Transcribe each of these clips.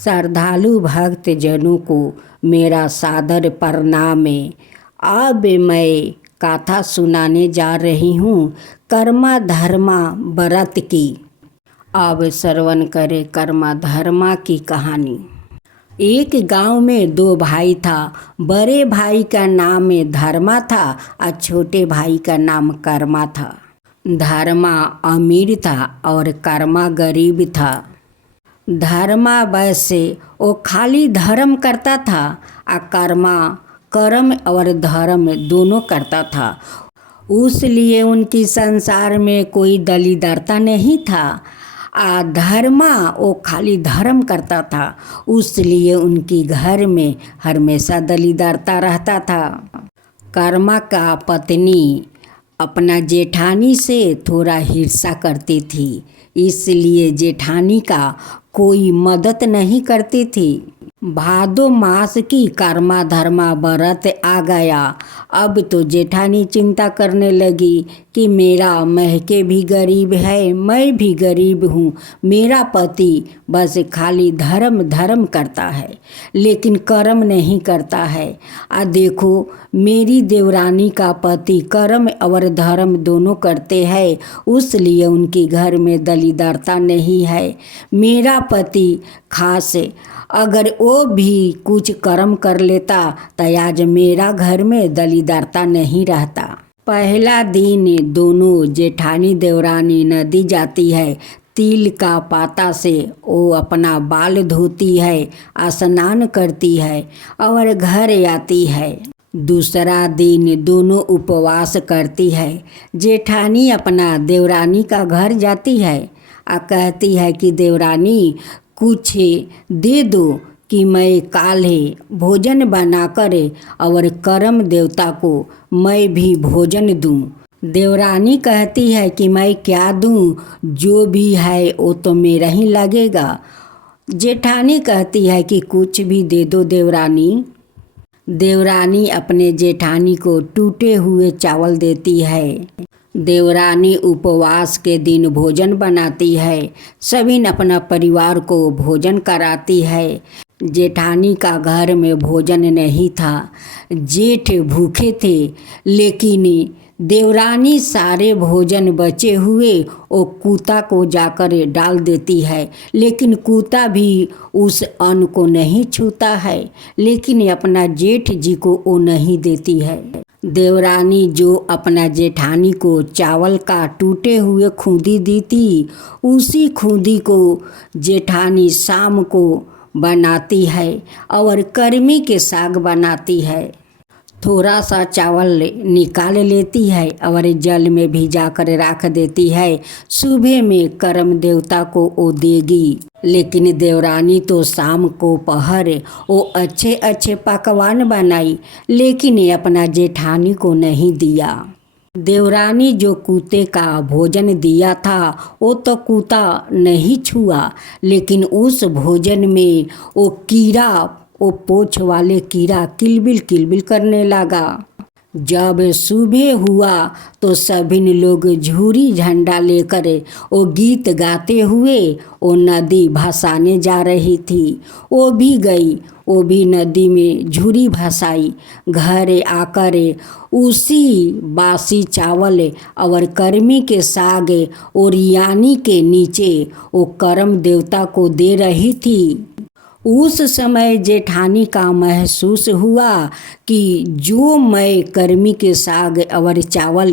श्रद्धालु भक्त जनों को मेरा सादर प्रणाम है। अब मैं कथा सुनाने जा रही हूँ कर्मा धर्मा व्रत की। अब श्रवण करें कर्मा धर्मा की कहानी। एक गांव में दो भाई था। बड़े भाई का नाम धर्मा था और छोटे भाई का नाम कर्मा था। धर्मा अमीर था और कर्मा गरीब था। धर्मा वैसे वो खाली धर्म करता था और कर्मा कर्म और धर्म दोनों करता था। उसलिए उनकी संसार में कोई दलीदरता नहीं था। धर्मा वो खाली धर्म करता था, उसलिए उनकी घर में हमेशा दलीदरता रहता था। कर्मा का पत्नी अपना जेठानी से थोड़ा ईर्ष्या करती थी, इसलिए जेठानी का कोई मदद नहीं करती थी। भादो मास की कर्मा धर्मा व्रत आ गया। अब तो जेठानी चिंता करने लगी कि मेरा महके भी गरीब है, मैं भी गरीब हूँ। मेरा पति बस खाली धर्म धर्म करता है लेकिन कर्म नहीं करता है। देखो मेरी देवरानी का पति कर्म और धर्म दोनों करते हैं, उसलिए उनके घर में दलीदरता नहीं है। मेरा पति खास अगर वो भी कुछ कर्म कर लेता तो आज मेरा घर में दलीदरता नहीं रहता। पहला दिन दोनों जेठानी देवरानी नदी जाती है। तिल का पाता से वो अपना बाल धोती है, स्नान करती है और घर आती है। दूसरा दिन दोनों उपवास करती है। जेठानी अपना देवरानी का घर जाती है और कहती है कि देवरानी कुछ दे दो कि मैं काल्हे भोजन बनाकर और कर्म देवता को मैं भी भोजन दूं। देवरानी कहती है कि मैं क्या दूं, जो भी है वो तो मेरा ही लगेगा। जेठानी कहती है कि कुछ भी दे दो देवरानी। देवरानी अपने जेठानी को टूटे हुए चावल देती है। देवरानी उपवास के दिन भोजन बनाती है, सभी अपना परिवार को भोजन कराती है। जेठानी का घर में भोजन नहीं था, जेठ भूखे थे, लेकिन देवरानी सारे भोजन बचे हुए वो कुत्ता को जाकर डाल देती है, लेकिन कुत्ता भी उस अन्न को नहीं छूता है, लेकिन अपना जेठ जी को वो नहीं देती है। देवरानी जो अपना जेठानी को चावल का टूटे हुए खूंदी दी थी, उसी खूंदी को जेठानी शाम को बनाती है और कर्मी के साग बनाती है। थोड़ा सा चावल निकाल लेती है और जल में भिजा कर रख देती है। सुबह में कर्म देवता को वो देगी। लेकिन देवरानी तो शाम को पहर वो अच्छे अच्छे पकवान बनाई, लेकिन अपना जेठानी को नहीं दिया। देवरानी जो कुत्ते का भोजन दिया था वो तो कुत्ता नहीं छुआ, लेकिन उस भोजन में वो कीड़ा, वो पोछ वाले कीड़ा किलबिल करने लगा। जब सुबह हुआ तो सभी लोग झूरी झंडा लेकर वो गीत गाते हुए वो नदी भसाने जा रही थी। वो भी गई, वो भी नदी में झूरी भसाई। घर आकर उसी बासी चावल और कर्मी के साग ओरियानी के नीचे वो कर्म देवता को दे रही थी। उस समय जेठानी का महसूस हुआ कि जो मैं कर्मी के साग और चावल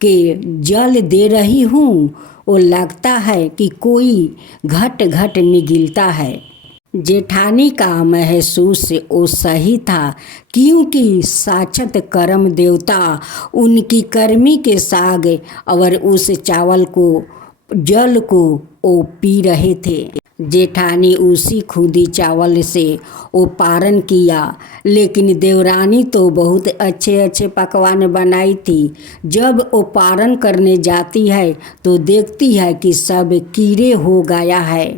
के जल दे रही हूँ वो लगता है कि कोई घट घट निगलता है। जेठानी का महसूस वो सही था, क्योंकि साक्षात कर्म देवता उनकी कर्मी के साग और उस चावल को जल को वो पी रहे थे। जेठानी उसी खूदी चावल से वो पारण किया, लेकिन देवरानी तो बहुत अच्छे अच्छे पकवान बनाई थी। जब वो पारण करने जाती है तो देखती है कि सब कीड़े हो गया है।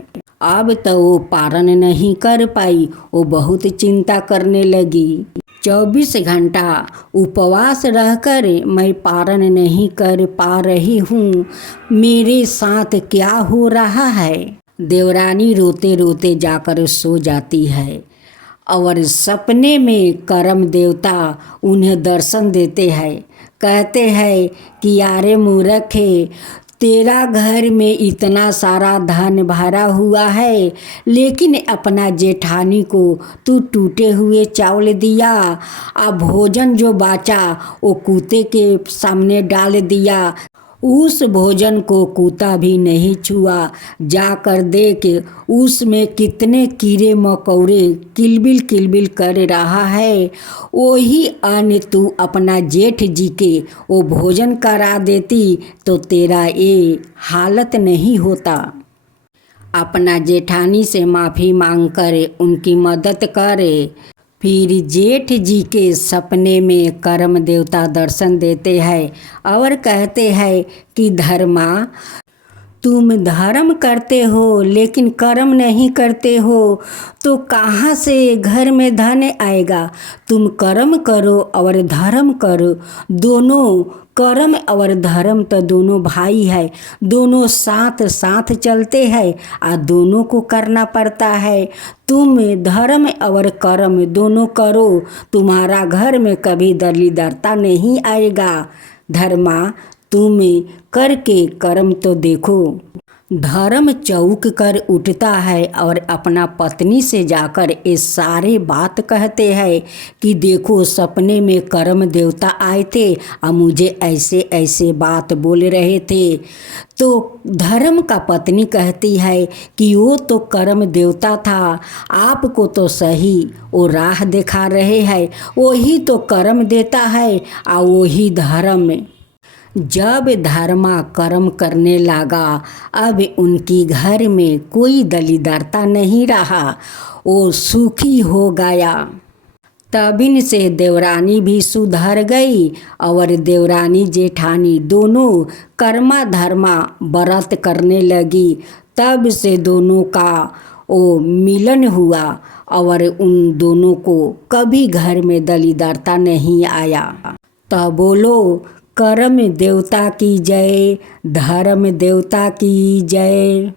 अब तो वो पारण नहीं कर पाई, वो बहुत चिंता करने लगी। 24 घंटा उपवास रहकर मैं पारण नहीं कर पा रही हूँ, मेरे साथ क्या हो रहा है। देवरानी रोते रोते जाकर सो जाती है और सपने में करम देवता उन्हें दर्शन देते हैं। कहते हैं कि यारे मूर्खे, तेरा घर में इतना सारा धन भरा हुआ है, लेकिन अपना जेठानी को तू टूटे हुए चावल दिया। अब भोजन जो बाचा वो कुत्ते के सामने डाल दिया। उस भोजन को कुत्ता भी नहीं छुआ। जाकर देख उसमें कितने कीड़े मकोड़े किलबिल किलबिल कर रहा है। वही अन्न तू अपना जेठ जी के वो भोजन करा देती तो तेरा ये हालत नहीं होता। अपना जेठानी से माफ़ी मांग कर उनकी मदद करे। फिर जेठ जी के सपने में करम देवता दर्शन देते हैं और कहते हैं कि धर्मा, तुम धर्म करते हो लेकिन कर्म नहीं करते हो तो कहाँ से घर में धन आएगा। तुम कर्म करो और धर्म करो, दोनों कर्म और धर्म तो दोनों भाई है, दोनों साथ साथ चलते हैं और दोनों को करना पड़ता है। तुम धर्म और कर्म दोनों करो, तुम्हारा घर में कभी दरिद्रता नहीं आएगा। धर्मा, तुम करके कर्म तो देखो। धर्म चौक कर उठता है और अपना पत्नी से जाकर ये सारे बात कहते हैं कि देखो सपने में कर्म देवता आए थे और मुझे ऐसे ऐसे बात बोल रहे थे। तो धर्म का पत्नी कहती है कि वो तो कर्म देवता था, आपको तो सही वो राह दिखा रहे हैं, वही तो कर्म देता है और वही धर्म। जब धर्मा कर्म करने लगा अब उनकी घर में कोई दलिद्रता नहीं रहा, वो सुखी हो गया। तबिन से देवरानी भी सुधर गई और देवरानी जेठानी दोनों कर्मा धर्मा व्रत करने लगी। तब से दोनों का वो मिलन हुआ और उन दोनों को कभी घर में दलिद्रता नहीं आया। तो बोलो कर्म देवता की जय, धर्म देवता की जय।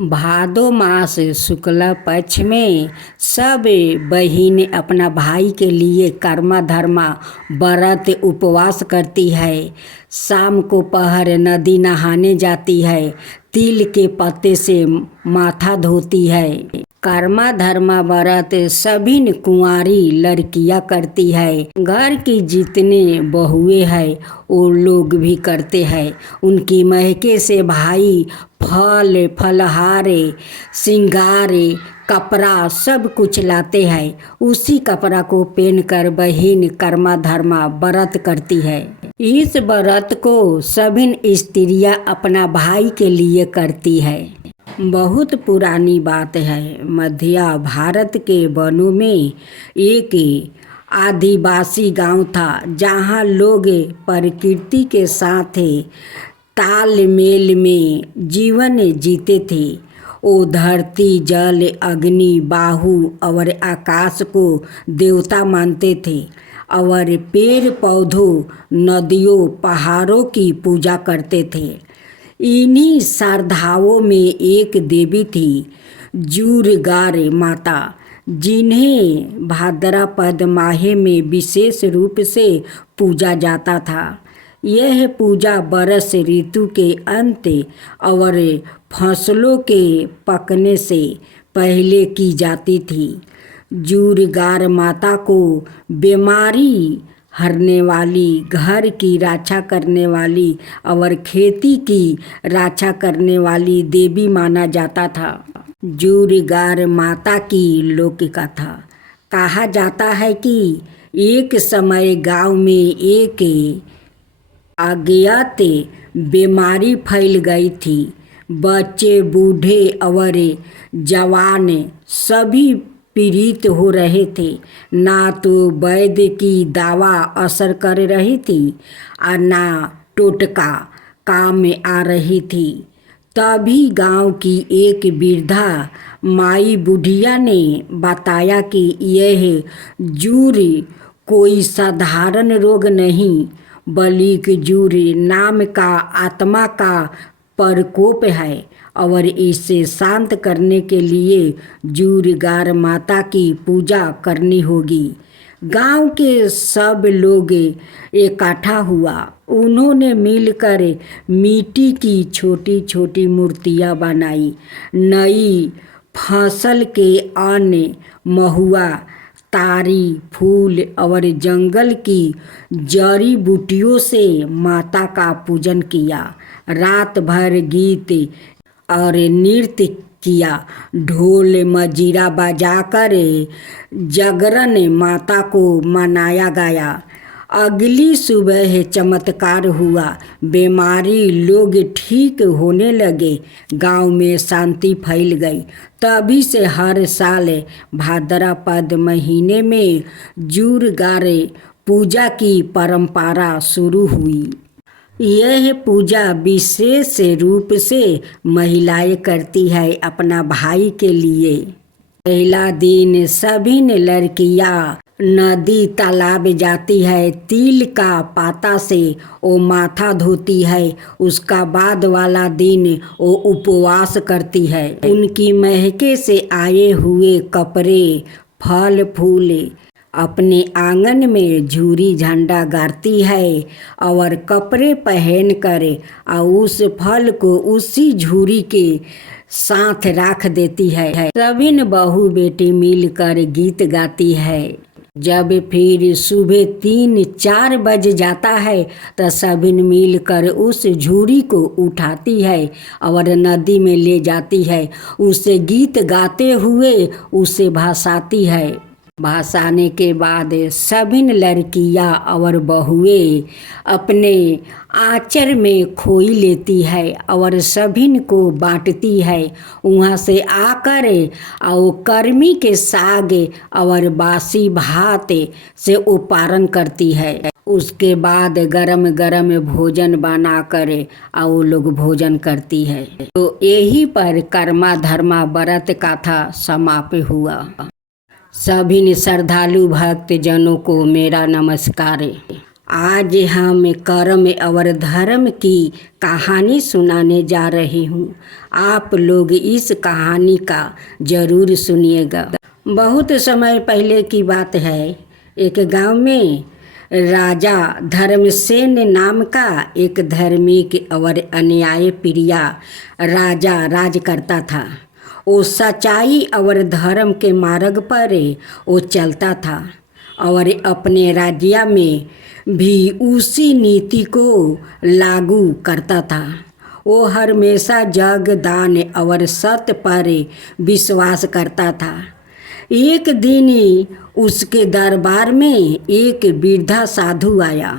भादो मास शुक्ल पक्ष में सब बहिन अपना भाई के लिए कर्मा धर्मा व्रत उपवास करती है। शाम को पहर नदी नहाने जाती है, तिल के पत्ते से माथा धोती है। कर्मा धर्मा व्रत सभी कुंवारी लड़कियां करती है। घर की जितने बहुएं हैं वो लोग भी करते हैं। उनकी महके से भाई फल फलहारे सिंगारे कपड़ा सब कुछ लाते हैं। उसी कपड़ा को पहनकर बहन कर्मा धर्मा व्रत करती है। इस व्रत को सभी स्त्रियां अपना भाई के लिए करती है। बहुत पुरानी बात है। मध्य भारत के वनों में एक आदिवासी गांव था जहां लोग प्रकृति के साथ तालमेल में जीवन जीते थे। वो धरती जल अग्नि बाहु और आकाश को देवता मानते थे और पेड़ पौधों नदियों पहाड़ों की पूजा करते थे। इन्हीं श्रद्धाओं में एक देवी थी जूरगार माता, जिन्हें भाद्रपद माह में विशेष रूप से पूजा जाता था। यह पूजा बरस ऋतु के अंत और फसलों के पकने से पहले की जाती थी। जूरगार माता को बीमारी हरने वाली, घर की रक्षा करने वाली और खेती की रक्षा करने वाली देवी माना जाता था। जूरगार माता की लौकिक कथा कहा जाता है कि एक समय गांव में एक अज्ञात बीमारी फैल गई थी। बच्चे, बूढ़े और जवान सभी पीड़ित हो रहे थे। ना तो वैद्य की दवा असर कर रही थी और ना टोटका काम में आ रही थी। तभी गांव की एक वृद्धा माई बुढ़िया ने बताया कि यह जूर कोई साधारण रोग नहीं, बल्कि जूर नाम का आत्मा का प्रकोप है और इसे शांत करने के लिए जूरगार माता की पूजा करनी होगी। गांव के सब लोग इकट्ठा हुआ। उन्होंने मिलकर मिट्टी की छोटी छोटी मूर्तियां बनाई। नई फसल के अन्न, महुआ, तारी, फूल और जंगल की जड़ी बूटियों से माता का पूजन किया। रात भर गीत और नृत्य किया। ढोल मजीरा बजाकर जागरण माता को मनाया गया। अगली सुबह चमत्कार हुआ। बीमारी लोग ठीक होने लगे। गांव में शांति फैल गई। तभी से हर साल भाद्रपद महीने में जूरगार पूजा की परंपरा शुरू हुई। यह पूजा विशेष रूप से महिलाएं करती है अपना भाई के लिए। पहला दिन सभी ने लड़कियां नदी तालाब जाती है। तिल का पाता से वो माथा धोती है। उसका बाद वाला दिन वो उपवास करती है। उनकी महके से आए हुए कपड़े, फल फूल अपने आंगन में झूरी झंडा गाड़ती है और कपड़े पहन कर उस फल को उसी झूरी के साथ रख देती है। सभी बहू बेटी मिलकर गीत गाती है। जब फिर सुबह 3-4 बज जाता है तो सभी मिलकर उस झूरी को उठाती है और नदी में ले जाती है। उसे गीत गाते हुए उसे भासाती है। भासाने के बाद सभी लड़कियां और बहुएं अपने आंचर में खोई लेती है और सभी को बांटती है। वहाँ से आकर और कर्मी के साग और बासी भात से उपारण करती है। उसके बाद गरम गरम भोजन बनाकर और वो लोग भोजन करती है। तो यही पर कर्मा धर्मा व्रत कथा समाप्त हुआ। सभी श्रद्धालु भक्त जनों को मेरा नमस्कार। आज हम कर्म और धर्म की कहानी सुनाने जा रही हूँ। आप लोग इस कहानी का जरूर सुनिएगा। बहुत समय पहले की बात है। एक गांव में राजा धर्मसेन नाम का एक धार्मिक और अन्याय प्रिय राजा राज करता था। वो सच्चाई और धर्म के मार्ग पर वो चलता था और अपने राज्य में भी उसी नीति को लागू करता था। वो हमेशा जग, दान और सत्य पर विश्वास करता था। एक दिन उसके दरबार में एक वृद्धा साधु आया।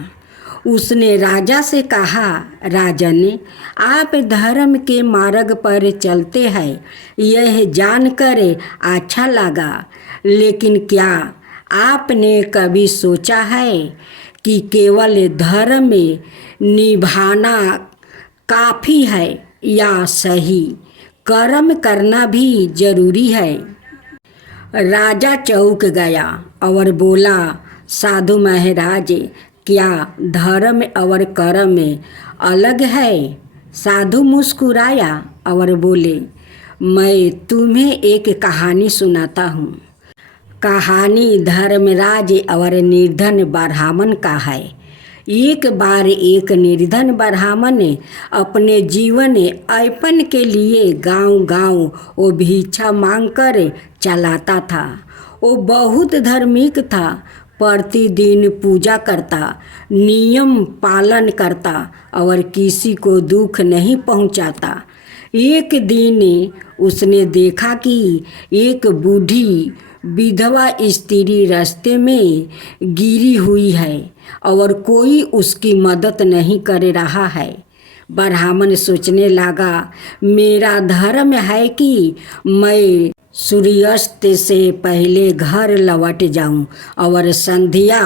उसने राजा से कहा, राजन, आप धर्म के मार्ग पर चलते हैं, यह जानकर अच्छा लगा, लेकिन क्या आपने कभी सोचा है कि केवल धर्म निभाना काफ़ी है या सही कर्म करना भी जरूरी है? राजा चौंक गया और बोला, साधु महाराज, क्या धर्म और कर्म अलग है? साधु मुस्कुराया और बोले, मैं तुम्हें एक कहानी सुनाता हूँ। कहानी धर्मराज और निर्धन ब्राह्मण का है। एक बार एक निर्धन ब्राह्मण अपने जीवन यापन के लिए गांव-गांव वो भिक्षा मांगकर चलाता था। वो बहुत धार्मिक था। प्रतिदिन पूजा करता, नियम पालन करता और किसी को दुख नहीं पहुंचाता। एक दिन उसने देखा कि एक बूढ़ी विधवा स्त्री रास्ते में गिरी हुई है और कोई उसकी मदद नहीं कर रहा है। ब्राह्मण सोचने लगा, मेरा धर्म है कि मैं सूर्यास्त से पहले घर लौट जाऊं और संध्या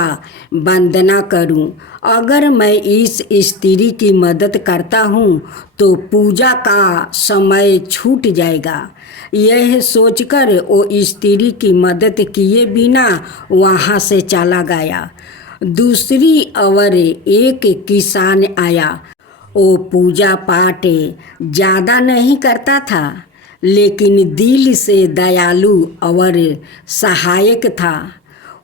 वंदना करूं। अगर मैं इस स्त्री की मदद करता हूं तो पूजा का समय छूट जाएगा। यह सोचकर वो स्त्री की मदद किए बिना वहां से चला गया। दूसरी ओर एक किसान आया। वो पूजा पाठ ज़्यादा नहीं करता था, लेकिन दिल से दयालु और सहायक था।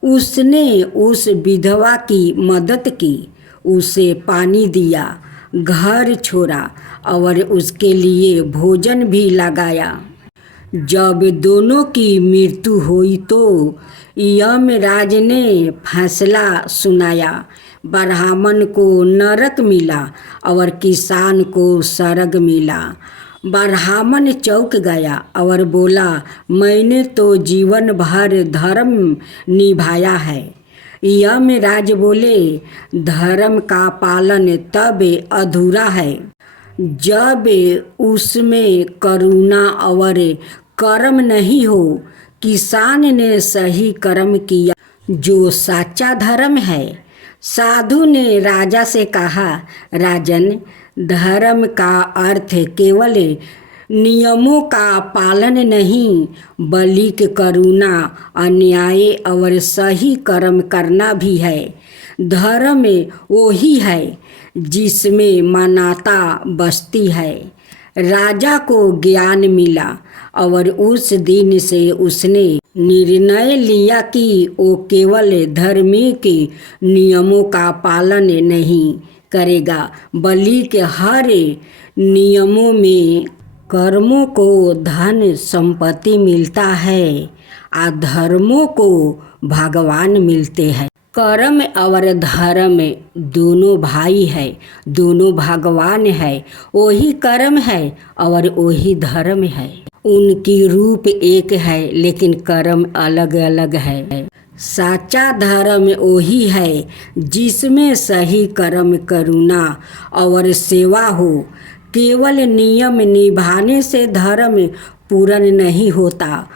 उसने उस विधवा की मदद की, उसे पानी दिया, घर छोड़ा और उसके लिए भोजन भी लगाया। जब दोनों की मृत्यु हुई तो यमराज ने फैसला सुनाया। ब्राह्मण को नरक मिला और किसान को स्वर्ग मिला। ब्राह्मण चौंक गया और बोला, मैंने तो जीवन भर धर्म निभाया है। यमराज बोले, धर्म का पालन तब अधूरा है जब उसमें करुणा और कर्म नहीं हो। किसान ने सही कर्म किया जो सच्चा धर्म है। साधु ने राजा से कहा, राजन, धर्म का अर्थ केवल नियमों का पालन नहीं, बल्कि करुणा, अन्याय और सही कर्म करना भी है। धर्म वही है जिसमें मानवता बसती है। राजा को ज्ञान मिला और उस दिन से उसने निर्णय लिया कि वो केवल धर्मी के नियमों का पालन नहीं करेगा, बल्कि हर नियमों में कर्मों को धन संपत्ति मिलता है, अधर्मों को भगवान मिलते हैं। कर्म और धर्म दोनों भाई है, दोनों भगवान है। वही कर्म है और वही धर्म है। उनकी रूप एक है लेकिन कर्म अलग अलग है। सच्चा धर्म वही है जिसमें सही कर्म, करुणा और सेवा हो। केवल नियम निभाने से धर्म पूर्ण नहीं होता।